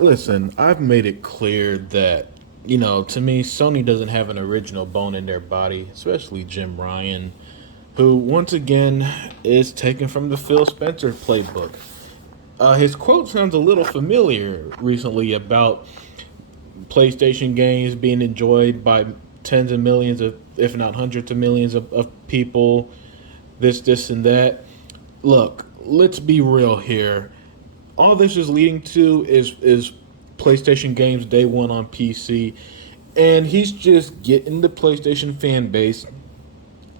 Listen, I've made it clear that, to me, Sony doesn't have an original bone in their body, especially Jim Ryan, who, once again, is taken from the Phil Spencer playbook. His quote sounds a little familiar recently about PlayStation games being enjoyed by tens of millions of, if not hundreds of millions of people, this, and that. Look, let's be real here. All this is leading to is PlayStation games day one on PC, and he's just getting the PlayStation fan base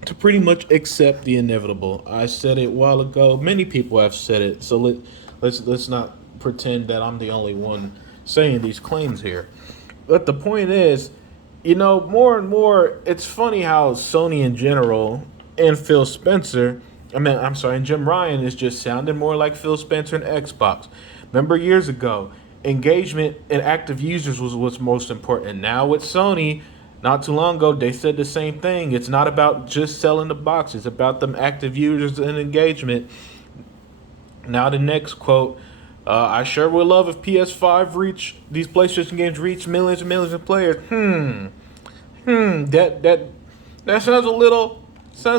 to pretty much accept the inevitable. I said it a while ago. Many people have said it, so let's not pretend that I'm the only one saying these claims here. But the point is, more and more, it's funny how Sony in general and Phil Spencer, I'm sorry, and Jim Ryan is just sounding more like Phil Spencer and Xbox. Remember years ago, engagement and active users was what's most important. Now with Sony, not too long ago, they said the same thing. It's not about just selling the box, it's about them active users and engagement. Now the next quote, I sure would love if PS5 reach these PlayStation games reach millions and millions of players. That sounds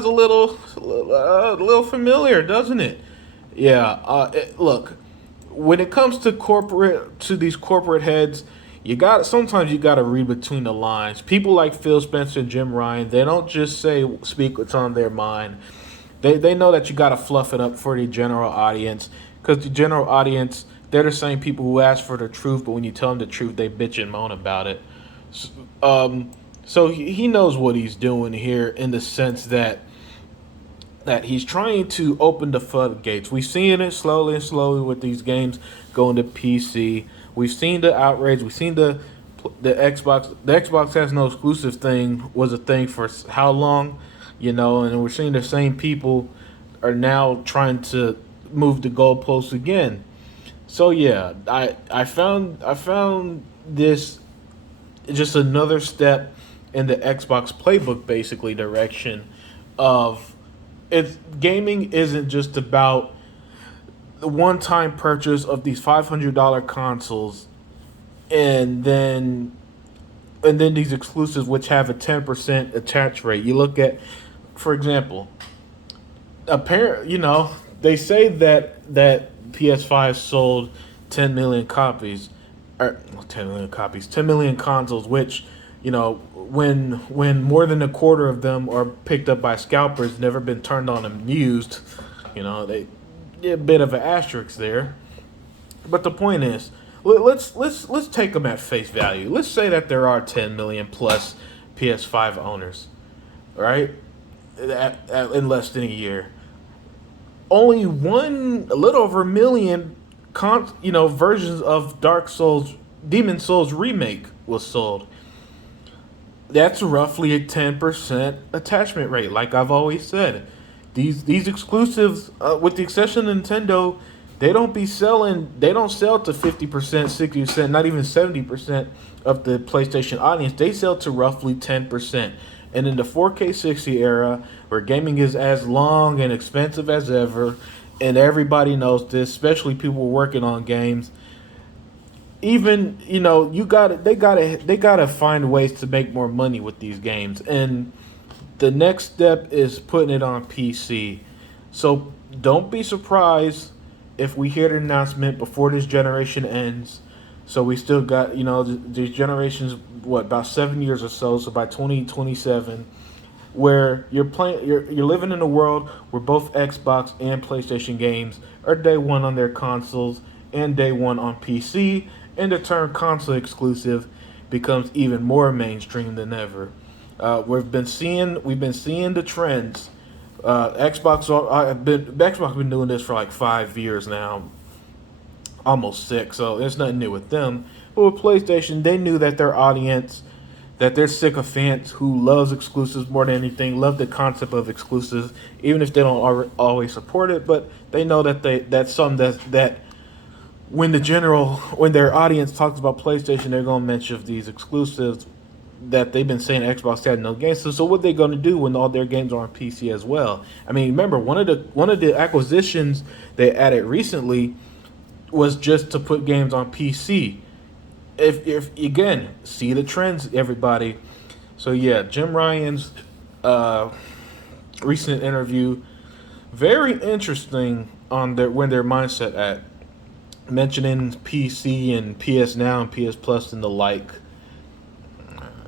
a little familiar, doesn't it? Yeah. Look, when it comes to these corporate heads, sometimes you got to read between the lines. People like Phil Spencer and Jim Ryan, they don't just speak what's on their mind. They know that you got to fluff it up for the general audience, because the general audience, they're the same people who ask for the truth, but when you tell them the truth, they bitch and moan about it. So he knows what he's doing here, in the sense that he's trying to open the floodgates. We've seen it slowly and slowly with these games going to PC. We've seen the outrage. We've seen the Xbox. The Xbox has no exclusive thing was a thing for how long, and we're seeing the same people are now trying to move the goalposts again. So yeah, I found this just another step in the Xbox playbook, basically direction of, it's gaming isn't just about the one-time purchase of these $500 consoles, and then these exclusives which have a 10% attach rate. You look at, for example, they say that PS5 sold 10 million copies, or 10 million copies, 10 million consoles, which, when more than a quarter of them are picked up by scalpers, never been turned on and used, they a bit of an asterisk there. But the point is, let's take them at face value. Let's say that there are 10 million plus PS5 owners, right? In less than a year, only a little over a million, versions of Demon Souls remake was sold. That's roughly a 10% attachment rate. Like I've always said, these exclusives, with the exception of Nintendo, they don't sell to 50%, 60%, not even 70% of the PlayStation audience. They sell to roughly 10%. And in the 4K 60 era, where gaming is as long and expensive as ever, and everybody knows this, especially people working on games, even they gotta find ways to make more money with these games, and the next step is putting it on PC. So don't be surprised if we hear the announcement before this generation ends. So we still got, these generations, what, about 7 years or so. So by 2027, where you're living in a world where both Xbox and PlayStation games are day one on their consoles and day one on PC, and the term console exclusive becomes even more mainstream than ever. We've been seeing the trends. Xbox been doing this for like 5 years now, almost six. So there's nothing new with them. But with PlayStation, they knew that their audience, that they're sycophants who loves exclusives more than anything, love the concept of exclusives, even if they don't always support it. But they know that's something that when their audience talks about PlayStation, they're gonna mention these exclusives that they've been saying Xbox had no games. So what are they going to do when all their games are on PC as well? I mean, remember, one of the acquisitions they added recently was just to put games on PC. if again, see the trends, everybody. So yeah, Jim Ryan's uh, recent interview, very interesting on their mindset at, mentioning PC and PS Now and PS Plus and the like.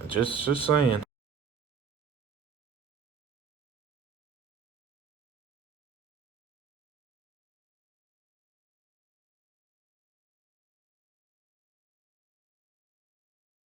Just saying.